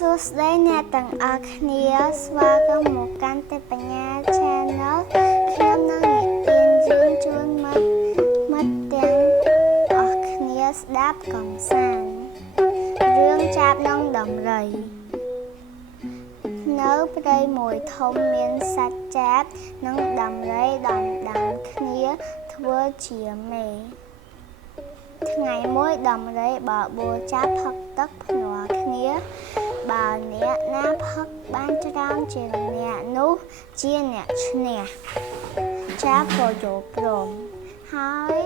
សួស្តីអ្នកទាំងអស់គ្នាស្វាគមន៍មកកាន់ទេពបញ្ញា Channel ខ្ញុំនឹងនិទានរឿងជូនមិត្តទាំងអស់គ្នាស្ដាប់កំសាន្តរឿងចាប់នឹងដំរីនៅព្រៃមួយធំមានសត្វចាបនិងដំរីដំដាំគ្នាធ្វើជាមេថ្ងៃមួយដំរីបបួលចាប់ផឹកទឹកភ្នាល់គ្នាបើអ្នកណាផឹកបានច្រើនជាងអ្នកនោះជាអ្នកឈ្នះចាប់ក៏យល់ព្រមហើយ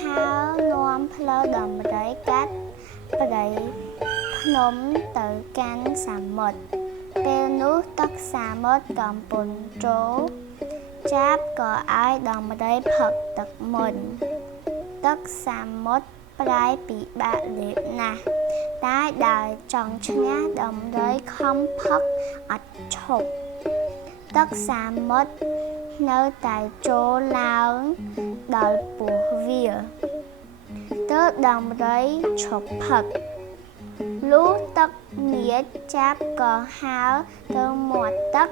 ហៅនាំផ្លូវដំរីកាត់ព្រៃភ្នំទៅកាន់សមុទ្រពេលនោះទឹកសមុទ្រកំពុងចូលចាប់ក៏ឲ្យដំរីផឹកទឹកមុនទឹកសមុទ្រប្រែពិបាកលេបណាស់តែដោយចង់ឈ្នះដំរីខំផឹកអត់ឈប់ទឹកសមុទ្រនៅតែចូលឡើងដល់ពោះវាទើបដំរីឈប់ផឹកលុះទឹកមាចចាប់ក៏ហើរទៅមាត់ទឹក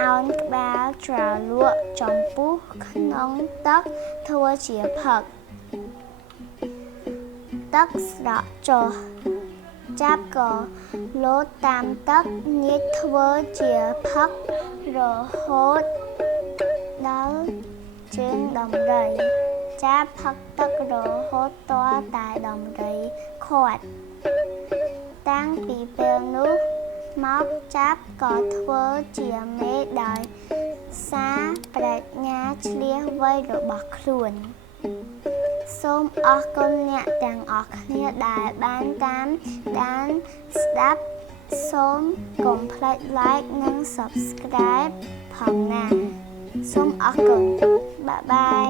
អោនក្បាលច្រលក់ចំពុះក្នុងទឹកធ្វើជាផឹកទឹកស្រក់ចុះចាប់ក៏លោតតាមទឹកញៀចធ្វើជាផឹករហូតដល់ជើងដំរីចាប់ផឹកទឹករហូតទាល់តែដំរីខាត់តាំងពីពេលនោះមកចាប់ក៏ធ្វើជាមេដោយសារប្រាជ្ញាឆ្លៀសវៃរបស់ខ្លួនសូមអរគុណអ្នកទាំងអស់គ្នាដែលបានតាមដានស្ដាប់សូមកុំភ្លេច like និង subscribe ផងណាសូមអរគុណបាយបាយ